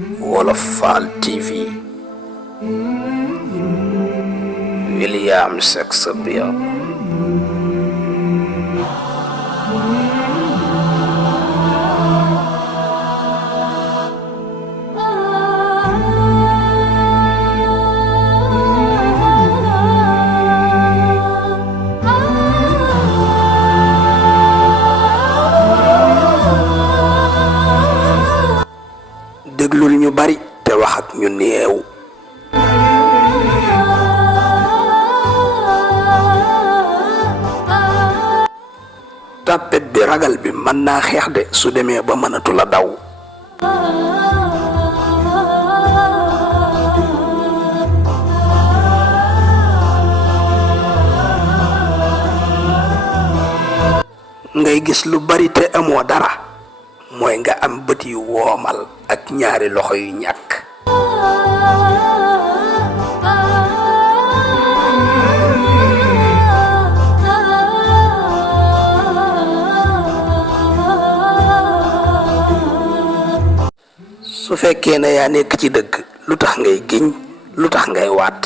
Wolof Fall TV, William Shakespeare. déglul ñu bari te wax ak ñu néew. tàppet bi ragal bi mën naa xeex de su demee ba mënatu la daw. ngay gis lu bari te amoo dara mooy nga am bët yu woomal ak ñaari loxo yu ñàkk. su fekkee ne yaa nekk ci dëgg lu tax ngay giñ lu tax ngay waat.